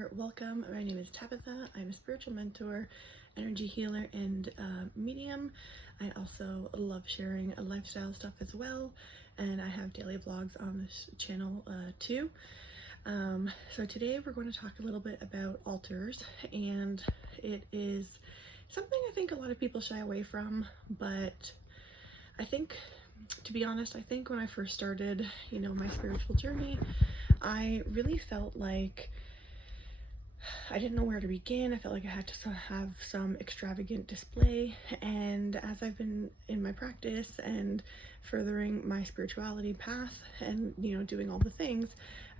here, welcome. My name is Tabitha. I'm a spiritual mentor, energy healer, and medium. I also love sharing lifestyle stuff as well, and I have daily vlogs on this channel too. So today we're going to talk a little bit about altars, and it is something I think a lot of people shy away from, but I think, to be honest, I think when I first started, my spiritual journey, I really felt like I didn't know where to begin. I felt like I had to have some extravagant display, and as I've been in my practice and furthering my spirituality path and doing all the things,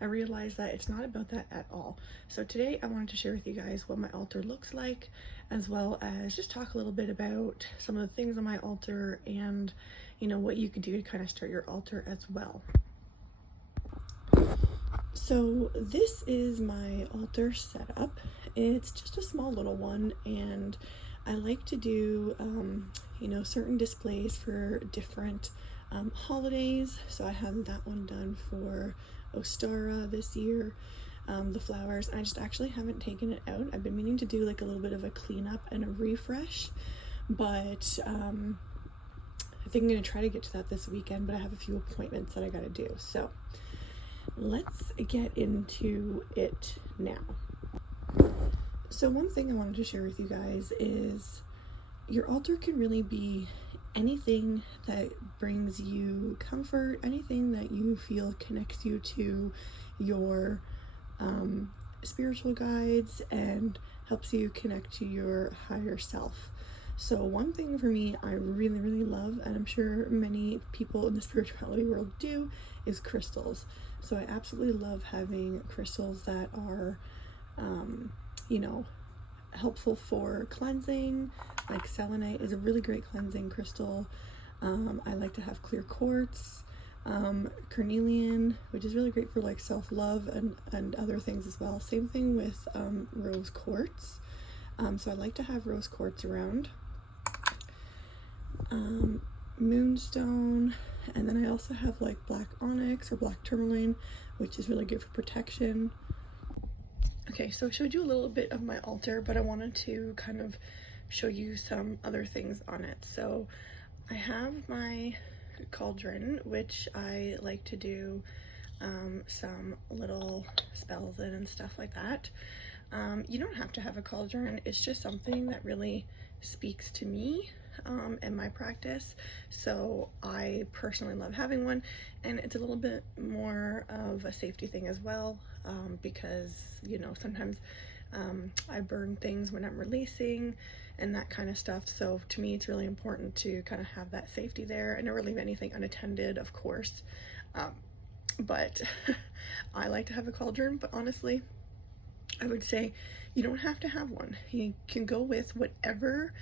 I realized that it's not about that at all. So today I wanted to share with you guys what my altar looks like, as well as just talk a little bit about some of the things on my altar and what you could do to kind of start your altar as well. So this is my altar setup. It's just a small little one, and I like to do certain displays for different holidays. So I had that one done for Ostara this year, the flowers. I just actually haven't taken it out. I've been meaning to do like a little bit of a cleanup and a refresh, but I think I'm gonna try to get to that this weekend, but I have a few appointments that I gotta do. So let's get into it now. So one thing I wanted to share with you guys is your altar can really be anything that brings you comfort, anything that you feel connects you to your spiritual guides and helps you connect to your higher self. So one thing for me I really love, and I'm sure many people in the spirituality world do, is crystals. So I absolutely love having crystals that are helpful for cleansing. Like selenite is a really great cleansing crystal. I like to have clear quartz, carnelian, which is really great for like self-love and other things as well. Same thing with rose quartz. So I like to have rose quartz around. Moonstone, and then I also have like black onyx or black tourmaline, which is really good for protection. Okay, so I showed you a little bit of my altar, but I wanted to kind of show you some other things on it. So I have my cauldron, which I like to do some little spells in and stuff like that. You don't have to have a cauldron. It's just something that really speaks to me and my practice. So I personally love having one, and it's a little bit more of a safety thing as well, because sometimes I burn things when I'm releasing and that kind of stuff. So to me, it's really important to kind of have that safety there and never leave anything unattended, of course. But I like to have a cauldron, but honestly, I would say you don't have to have one. You can go with whatever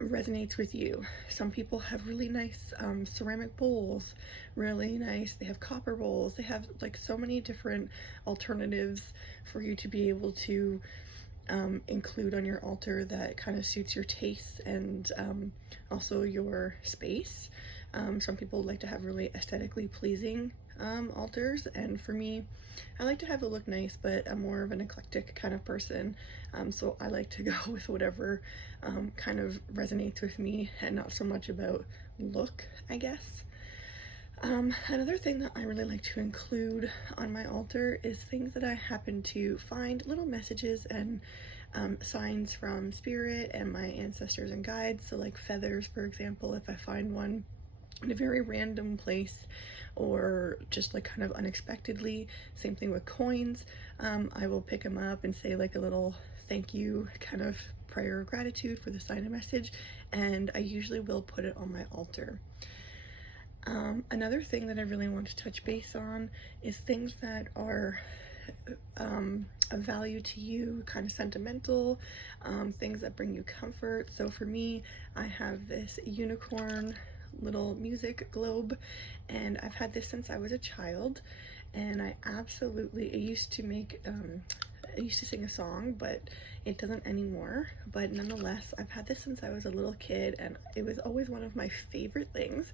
resonates with you. Some people have really nice ceramic bowls, really nice. They have copper bowls. They have like so many different alternatives for you to be able to include on your altar that kind of suits your taste and also your space. Some people like to have really aesthetically pleasing altars, and for me, I like to have it look nice, but I'm more of an eclectic kind of person, so I like to go with whatever kind of resonates with me and not so much about look, I guess. Another thing that I really like to include on my altar is things that I happen to find, little messages and signs from spirit and my ancestors and guides. So like feathers, for example, if I find one in a very random place or just like kind of unexpectedly. Same thing with coins. I will pick them up and say like a little thank you kind of prayer of gratitude for the sign and message, and I usually will put it on my altar. Another thing that I really want to touch base on is things that are of value to you, kind of sentimental, things that bring you comfort. So for me, I have this unicorn little music globe, and I've had this since I was a child, and I used to sing a song, but it doesn't anymore. But nonetheless, I've had this since I was a little kid, and it was always one of my favorite things.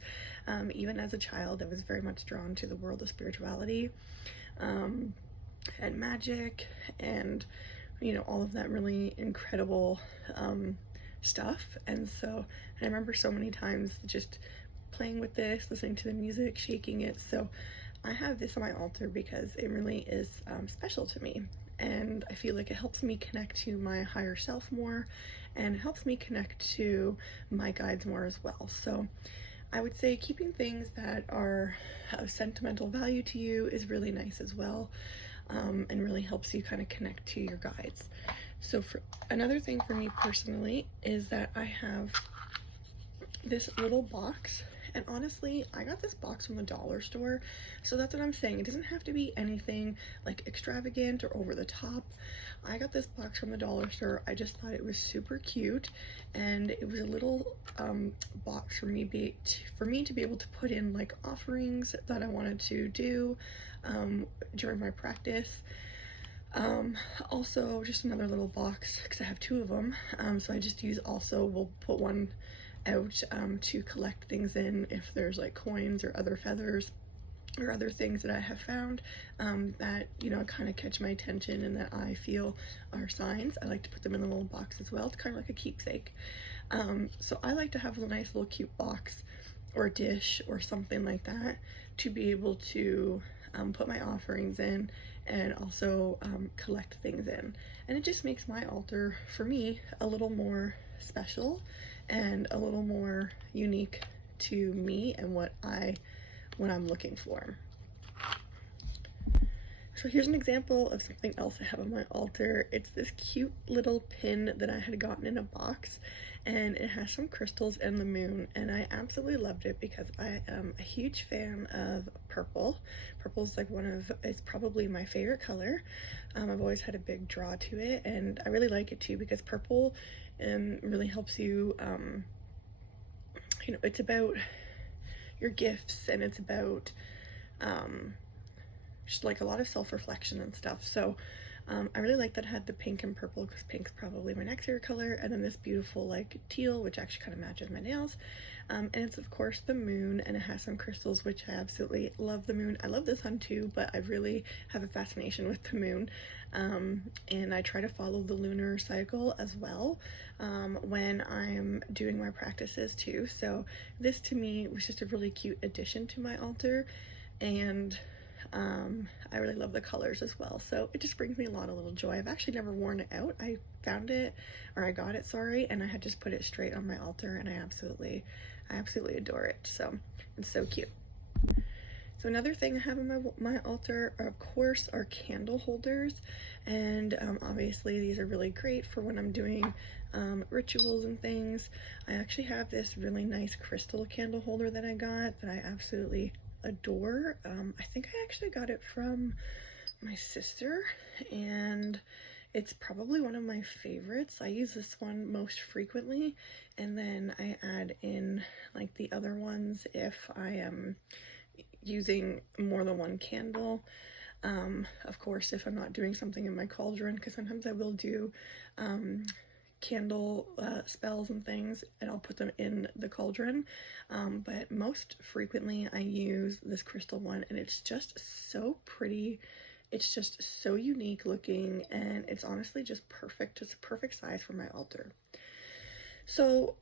Even as a child, I was very much drawn to the world of spirituality. and magic and, you know, all of that really incredible stuff. And so I remember so many times just playing with this, listening to the music, shaking it. So I have this on my altar because it really is special to me. And I feel like it helps me connect to my higher self more, and it helps me connect to my guides more as well. So I would say keeping things that are of sentimental value to you is really nice as well, and really helps you kind of connect to your guides. So for another thing for me personally is that I have this little box, and honestly I got this box from the dollar store, so that's what I'm saying. It doesn't have to be anything like extravagant or over the top. I got this box from the dollar store. I just thought it was super cute, and it was a little box for me to be able to put in like offerings that I wanted to do during my practice. Also just another little box because I have two of them, so I just use, also will put one out to collect things in if there's like coins or other feathers or other things that I have found that, you know, kind of catch my attention and that I feel are signs. I like to put them in a little box as well. It's kind of like a keepsake. So I like to have a nice little cute box or dish or something like that to be able to put my offerings in, and also collect things in. And it just makes my altar, for me, a little more special and a little more unique to me and what I'm looking for. So here's an example of something else I have on my altar. It's this cute little pin that I had gotten in a box, and it has some crystals and the moon, and I absolutely loved it because I am a huge fan of purple. Purple's like it's probably my favorite color. I've always had a big draw to it, and I really like it too because purple really helps you, you know, it's about your gifts, and it's about just like a lot of self-reflection and stuff. So I really like that it had the pink and purple because pink's probably my next favorite color, and then this beautiful like teal, which actually kind of matches my nails. And it's of course the moon, and it has some crystals, which I absolutely love the moon. I love the sun too, but I really have a fascination with the moon. And I try to follow the lunar cycle as well when I'm doing my practices too. So this to me was just a really cute addition to my altar, and I really love the colors as well, so it just brings me a lot of little joy. I've actually never worn it out. I found it, or I got it, sorry, and I had just put it straight on my altar, and I absolutely adore it. So it's so cute. So another thing I have on my altar, of course, are candle holders, and obviously these are really great for when I'm doing rituals and things. I actually have this really nice crystal candle holder that I got that I absolutely adore. I think I actually got it from my sister, and it's probably one of my favorites. I use this one most frequently, and then I add in like the other ones if I am using more than one candle. Of course, if I'm not doing something in my cauldron, because sometimes I will do candle spells and things, and I'll put them in the cauldron, but most frequently I use this crystal one, and it's just so pretty. It's just so unique looking, and it's honestly just perfect. It's a perfect size for my altar. So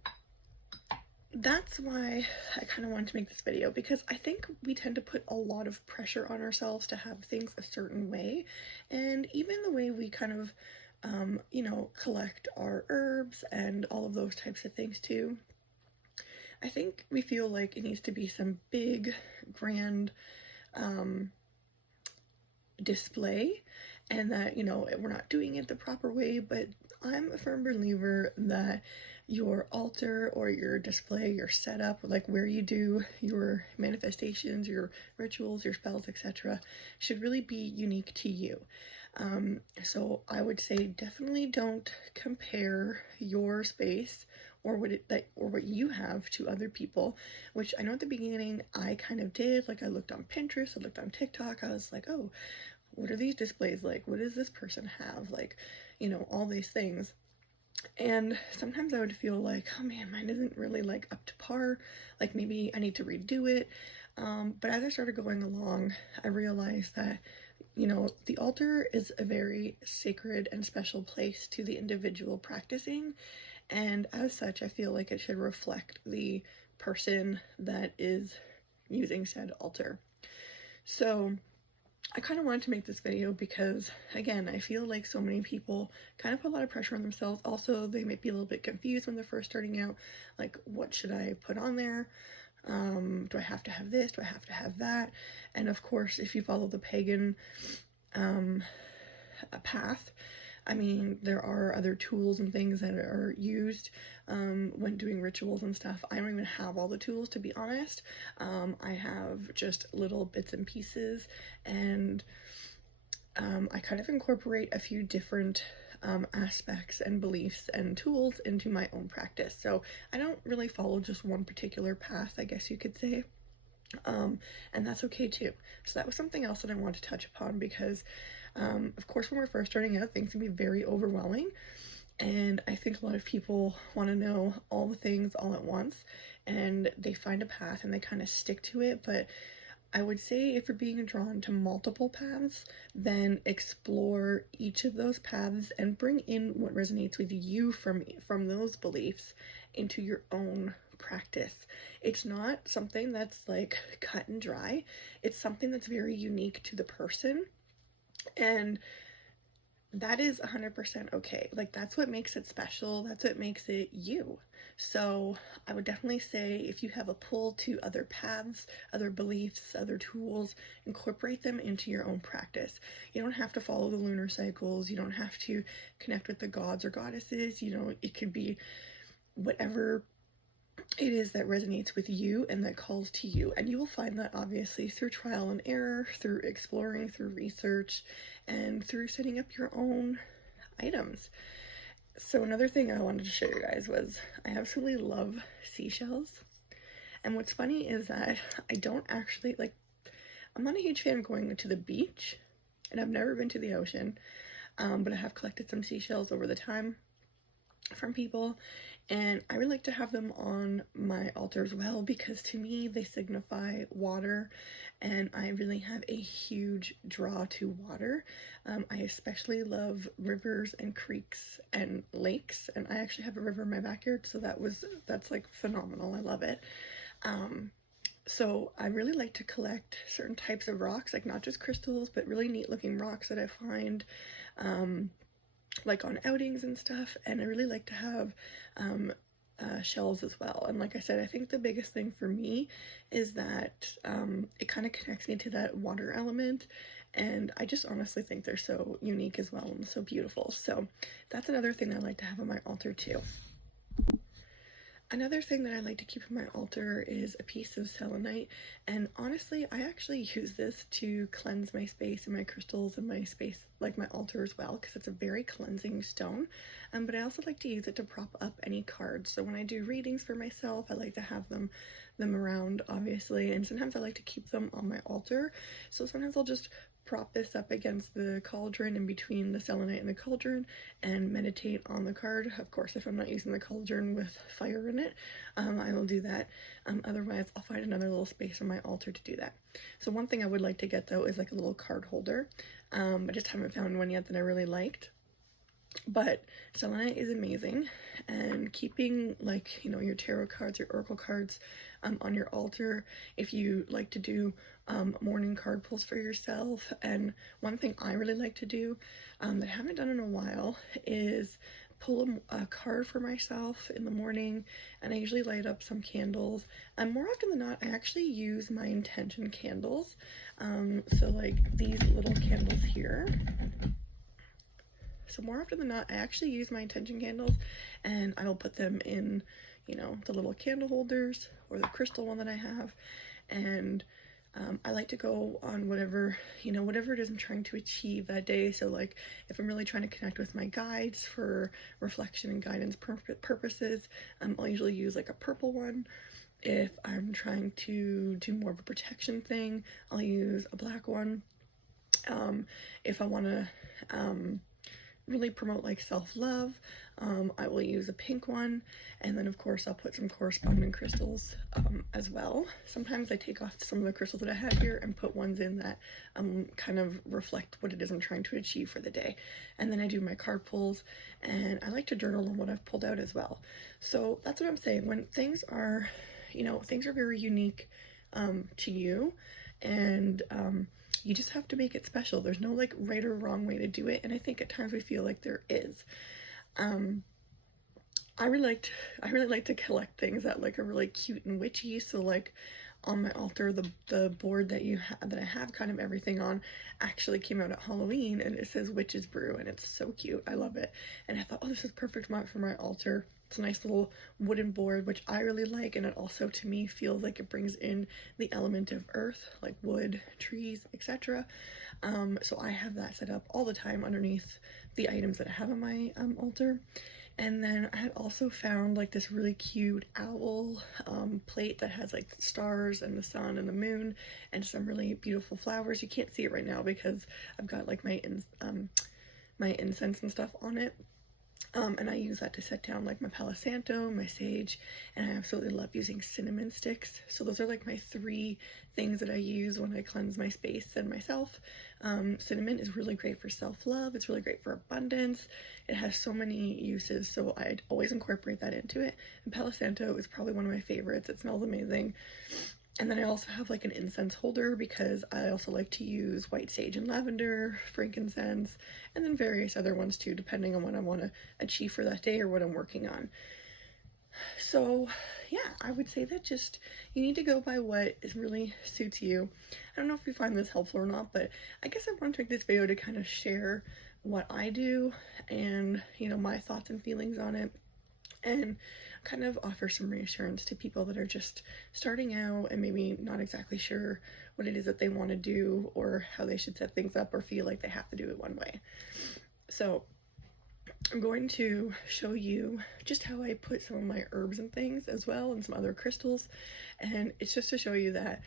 that's why I kind of wanted to make this video, because I think we tend to put a lot of pressure on ourselves to have things a certain way, and even the way we kind of you know, collect our herbs and all of those types of things too. I think we feel like it needs to be some big, grand display, and that, you know, we're not doing it the proper way. But I'm a firm believer that your altar or your display, your setup, like where you do your manifestations, your rituals, your spells, etc., should really be unique to you. So I would say definitely don't compare your space or what you have to other people, which I know at the beginning I kind of did. Like I looked on Pinterest, I looked on TikTok, I was like, oh, what are these displays like? What does this person have? Like, you know, all these things. And sometimes I would feel like, oh man, mine isn't really like up to par. Like maybe I need to redo it. But as I started going along, I realized that you know, the altar is a very sacred and special place to the individual practicing, and as such, I feel like it should reflect the person that is using said altar. So I kind of wanted to make this video because, again, I feel like so many people kind of put a lot of pressure on themselves. Also, they might be a little bit confused when they're first starting out, like, what should I put on there? Do I have to have this? Do I have to have that? And of course, if you follow the pagan path, I mean, there are other tools and things that are used when doing rituals and stuff. I don't even have all the tools, to be honest. I have just little bits and pieces, and I kind of incorporate a few different aspects and beliefs and tools into my own practice. So I don't really follow just one particular path, I guess you could say. And that's okay too. So that was something else that I wanted to touch upon because of course, when we're first starting out, things can be very overwhelming, and I think a lot of people want to know all the things all at once, and they find a path and they kind of stick to it. But I would say if you're being drawn to multiple paths, then explore each of those paths and bring in what resonates with you from those beliefs into your own practice. It's not something that's like cut and dry. It's something that's very unique to the person. And that is 100% okay. Like, that's what makes it special. That's what makes it you. So I would definitely say if you have a pull to other paths, other beliefs, other tools, incorporate them into your own practice. You don't have to follow the lunar cycles. You don't have to connect with the gods or goddesses. You know, it could be whatever it is that resonates with you and that calls to you. And you will find that obviously through trial and error, through exploring, through research, and through setting up your own items. So another thing I wanted to show you guys was I absolutely love seashells. And what's funny is that I don't actually, like, I'm not a huge fan of going to the beach, and I've never been to the ocean, but I have collected some seashells over the time from people, and I really like to have them on my altar as well because to me they signify water, and I really have a huge draw to water. I especially love rivers and creeks and lakes, and I actually have a river in my backyard, so that's like phenomenal. I love it. So I really like to collect certain types of rocks, like not just crystals, but really neat looking rocks that I find like on outings and stuff, and I really like to have shells as well. And like I said, I think the biggest thing for me is that it kind of connects me to that water element, and I just honestly think they're so unique as well and so beautiful. So that's another thing I like to have on my altar too. Another thing that I like to keep on my altar is a piece of selenite, and honestly, I actually use this to cleanse my space and my crystals and my space, like my altar as well, because it's a very cleansing stone. But I also like to use it to prop up any cards. So when I do readings for myself, I like to have them around, obviously, and sometimes I like to keep them on my altar. So sometimes I'll just prop this up against the cauldron, in between the selenite and the cauldron, and meditate on the card. Of course, if I'm not using the cauldron with fire in it, I will do that. Otherwise, I'll find another little space on my altar to do that. So one thing I would like to get though is like a little card holder. I just haven't found one yet that I really liked. But selenite is amazing, and keeping, like, you know, your tarot cards, your oracle cards on your altar, if you like to do morning card pulls for yourself. And one thing I really like to do that I haven't done in a while is pull a card for myself in the morning, and I usually light up some candles. And more often than not, I actually use my intention candles. So like these little candles here. So more often than not, I actually use my intention candles, and I will put them in, you know, the little candle holders or the crystal one that I have. And I like to go on whatever, you know, whatever it is I'm trying to achieve that day. So like if I'm really trying to connect with my guides for reflection and guidance purposes, I'll usually use like a purple one. If I'm trying to do more of a protection thing, I'll use a black one. If I want to really promote like self-love, I will use a pink one, and then of course I'll put some corresponding crystals as well. Sometimes I take off some of the crystals that I have here and put ones in that kind of reflect what it is I'm trying to achieve for the day. And then I do my card pulls, and I like to journal on what I've pulled out as well. So that's what I'm saying. When things are, you know, things are very unique to you, and you just have to make it special. There's no like right or wrong way to do it, and I think at times we feel like there is. I really like to collect things that like are really cute and witchy. So like on my altar, the board that that I have kind of everything on actually came out at Halloween, and it says Witch's Brew, and it's so cute. I love it. And I thought, oh, this is perfect for my altar. It's a nice little wooden board, which I really like, and it also to me feels like it brings in the element of earth, like wood, trees, etc. So I have that set up all the time underneath the items that I have on my altar. And then I had also found like this really cute owl plate that has like stars and the sun and the moon and some really beautiful flowers. You can't see it right now because I've got like my incense and stuff on it. And I use that to set down like my Palo Santo, my sage, and I absolutely love using cinnamon sticks. So those are like my 3 things that I use when I cleanse my space and myself. Cinnamon is really great for self-love. It's really great for abundance. It has so many uses, so I'd always incorporate that into it. And Palo Santo is probably one of my favorites. It smells amazing. And then I also have like an incense holder because I also like to use white sage and lavender, frankincense, and then various other ones too, depending on what I want to achieve for that day or what I'm working on. So yeah, I would say that just you need to go by what really suits you. I don't know if you find this helpful or not, but I guess I want to take this video to kind of share what I do and, you know, my thoughts and feelings on it, and kind of offer some reassurance to people that are just starting out and maybe not exactly sure what it is that they want to do or how they should set things up or feel like they have to do it one way. So I'm going to show you just how I put some of my herbs and things as well, and some other crystals, and it's just to show you that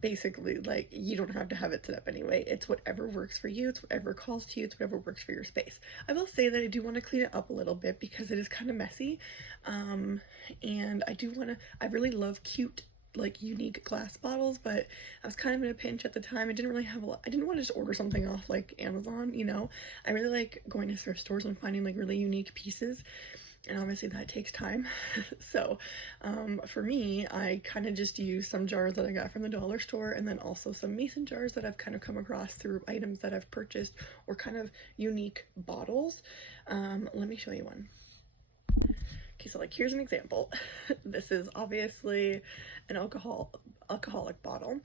basically, like, you don't have to have it set up anyway. It's whatever works for you. It's whatever calls to you. It's whatever works for your space. I will say that I do want to clean it up a little bit because it is kind of messy. And I really love cute, like, unique glass bottles, but I was kind of in a pinch at the time. I didn't really have a lot. I didn't want to just order something off, like, Amazon, you know? I really like going to thrift stores and finding, like, really unique pieces. And obviously that takes time. So for me, I kind of just use some jars that I got from the dollar store, and then also some mason jars that I've kind of come across through items that I've purchased, or kind of unique bottles. Let me show you one. Okay, so like here's an example. This is obviously an alcoholic bottle.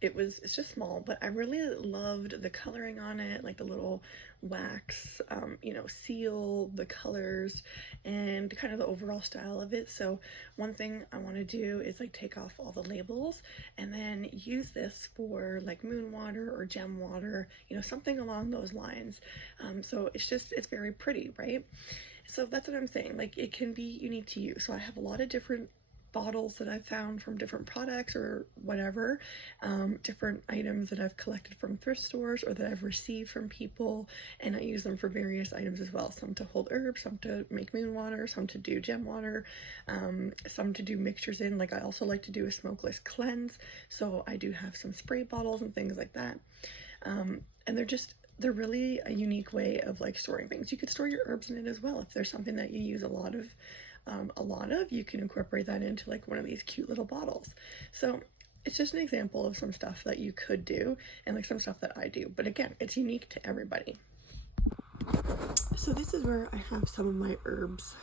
It's just small, but I really loved the coloring on it, like the little wax, you know, seal, the colors, and kind of the overall style of it. So one thing I want to do is like take off all the labels and then use this for like moon water or gem water, you know, something along those lines. So it's very pretty, right? So that's what I'm saying, like it can be unique to you. So I have a lot of different bottles that I've found from different products or whatever, different items that I've collected from thrift stores or that I've received from people, and I use them for various items as well. Some to hold herbs, some to make moon water, some to do gem water, some to do mixtures in. Like I also like to do a smokeless cleanse, so I do have some spray bottles and things like that. And they're really a unique way of like storing things. You could store your herbs in it as well. If there's something that you use a lot of, you can incorporate that into like one of these cute little bottles. So it's just an example of some stuff that you could do, and like some stuff that I do. But again, it's unique to everybody. So this is where I have some of my herbs.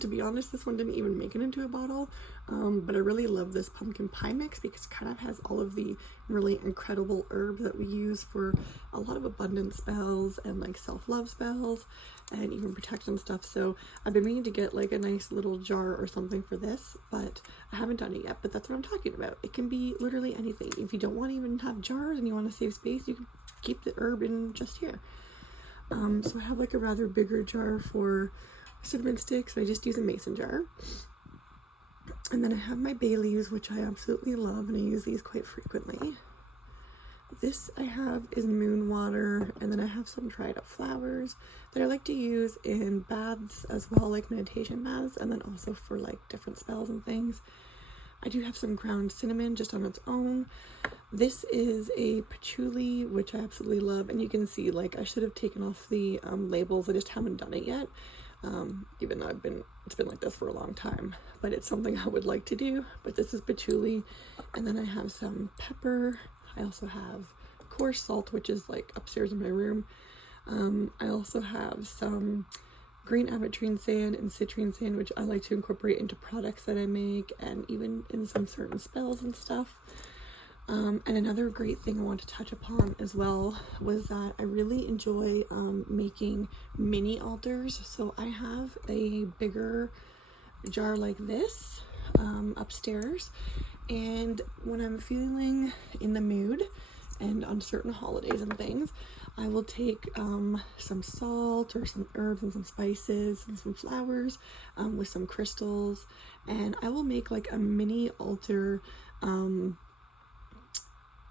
To be honest, this one didn't even make it into a bottle, but I really love this pumpkin pie mix because it kind of has all of the really incredible herbs that we use for a lot of abundance spells and like self-love spells and even protection stuff. So I've been meaning to get like a nice little jar or something for this, but I haven't done it yet. But that's what I'm talking about. It can be literally anything. If you don't want to even have jars and you want to save space, you can keep the herb in just here. So I have like a rather bigger jar for cinnamon sticks. I just use a mason jar, and then I have my bay leaves, which I absolutely love, and I use these quite frequently. this I have is moon water, and then I have some dried up flowers that I like to use in baths as well, like meditation baths, and then also for like different spells and things. I do have some ground cinnamon just on its own. This is a patchouli, which I absolutely love, and you can see like I should have taken off the labels. I just haven't done it yet, even though it's been like this for a long time, but it's something I would like to do. But this is patchouli, and then I have some pepper. I also have coarse salt, which is like upstairs in my room. I also have some green aventurine sand and citrine sand, which I like to incorporate into products that I make and even in some certain spells and stuff. And another great thing I want to touch upon as well was that I really enjoy making mini altars. So I have a bigger jar like this upstairs, and when I'm feeling in the mood and on certain holidays and things, I will take some salt or some herbs and some spices and some flowers with some crystals, and I will make like a mini altar and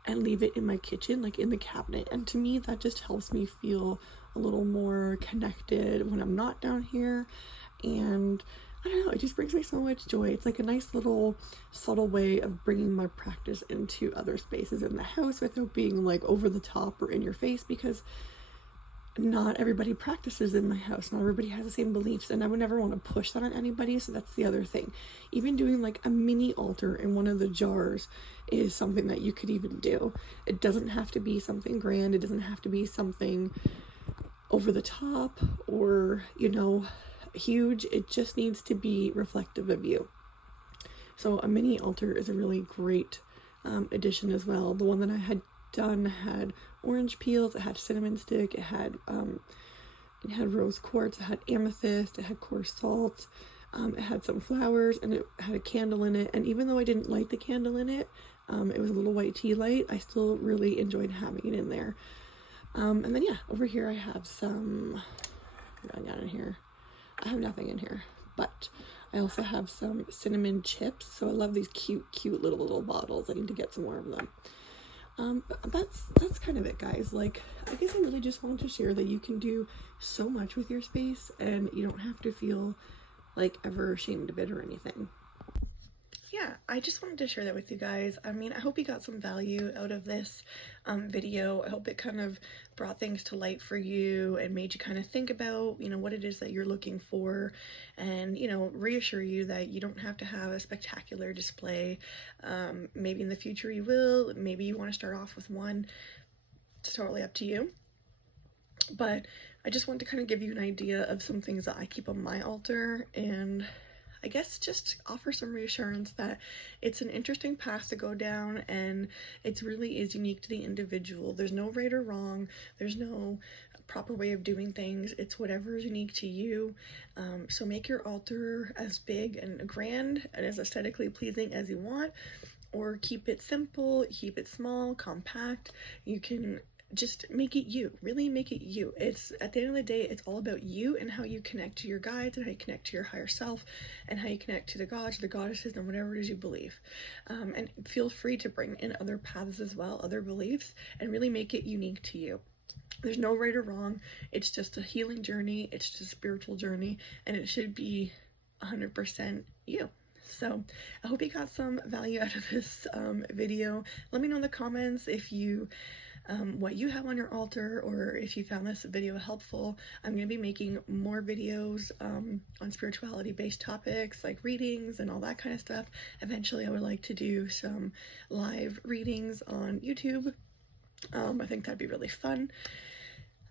leave it in my kitchen, like in the cabinet. And to me, that just helps me feel a little more connected when I'm not down here. And I don't know, it just brings me so much joy. It's like a nice little subtle way of bringing my practice into other spaces in the house without being like over the top or in your face, because not everybody practices in my house. Not everybody has the same beliefs, and I would never want to push that on anybody. So that's the other thing. Even doing like a mini altar in one of the jars is something that you could even do. It doesn't have to be something grand. It doesn't have to be something over the top or, you know, huge. It just needs to be reflective of you. So a mini altar is a really great addition as well. The one that I had done had orange peels, it had cinnamon stick, it had rose quartz, it had amethyst, it had coarse salt, it had some flowers, and it had a candle in it. And even though I didn't light the candle in it, it was a little white tea light, I still really enjoyed having it in there. And then yeah, over here I have some, going down in here, I have nothing in here, but I also have some cinnamon chips. So I love these cute little bottles. I need to get some more of them. But that's kind of it, guys. Like, I guess I really just wanted to share that you can do so much with your space, and you don't have to feel like ever ashamed of it or anything. Yeah, I just wanted to share that with you guys. I mean, I hope you got some value out of this video. I hope it kind of brought things to light for you and made you kind of think about, you know, what it is that you're looking for, and, you know, reassure you that you don't have to have a spectacular display. Maybe in the future you will. Maybe you want to start off with one. It's totally up to you. But I just want to kind of give you an idea of some things that I keep on my altar, and I guess just offer some reassurance that it's an interesting path to go down, and it really is unique to the individual. There's no right or wrong. There's no proper way of doing things. It's whatever is unique to you. So make your altar as big and grand and as aesthetically pleasing as you want, or keep it simple, keep it small, compact. You can just make it you. Really make it you. It's, at the end of the day, it's all about you and how you connect to your guides and how you connect to your higher self and how you connect to the gods, the goddesses, and whatever it is you believe. And feel free to bring in other paths as well, other beliefs, and really make it unique to you. There's no right or wrong. It's just a healing journey. It's just a spiritual journey, and it should be 100% you. So I hope you got some value out of this video. Let me know in the comments if you what you have on your altar, or if you found this video helpful. I'm going to be making more videos on spirituality based topics like readings and all that kind of stuff. Eventually I would like to do some live readings on YouTube. I think that'd be really fun.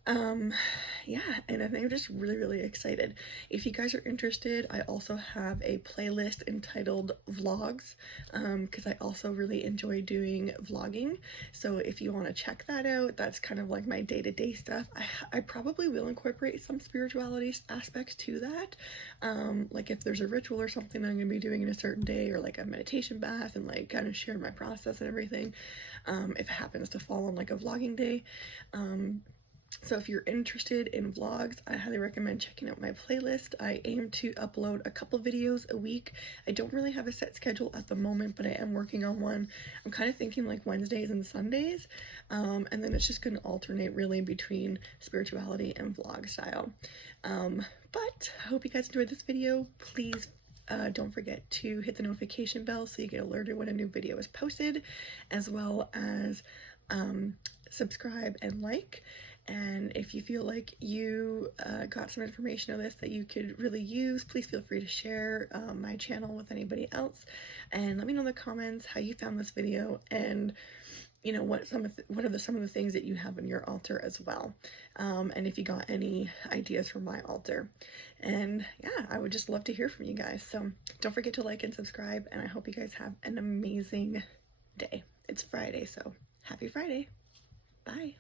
Yeah, and I think I'm just really excited. If you guys are interested, I also have a playlist entitled Vlogs, because I also really enjoy doing vlogging. So if you want to check that out, that's kind of like my day-to-day stuff. I probably will incorporate some spirituality aspects to that. Like if there's a ritual or something that I'm going to be doing in a certain day, or like a meditation bath, and like kind of share my process and everything, if it happens to fall on like a vlogging day. So if you're interested in vlogs, I highly recommend checking out my playlist. I aim to upload a couple videos a week. I don't really have a set schedule at the moment, but I am working on one. I'm kind of thinking like Wednesdays and Sundays, and then it's just going to alternate really between spirituality and vlog style. But I hope you guys enjoyed this video. Please don't forget to hit the notification bell so you get alerted when a new video is posted, as well as subscribe and like. And if you feel like you got some information of this that you could really use, please feel free to share my channel with anybody else, and let me know in the comments how you found this video, and you know what some of the things that you have in your altar as well, and if you got any ideas for my altar. And yeah, I would just love to hear from you guys. So don't forget to like and subscribe, and I hope you guys have an amazing day. It's Friday, so happy Friday. Bye.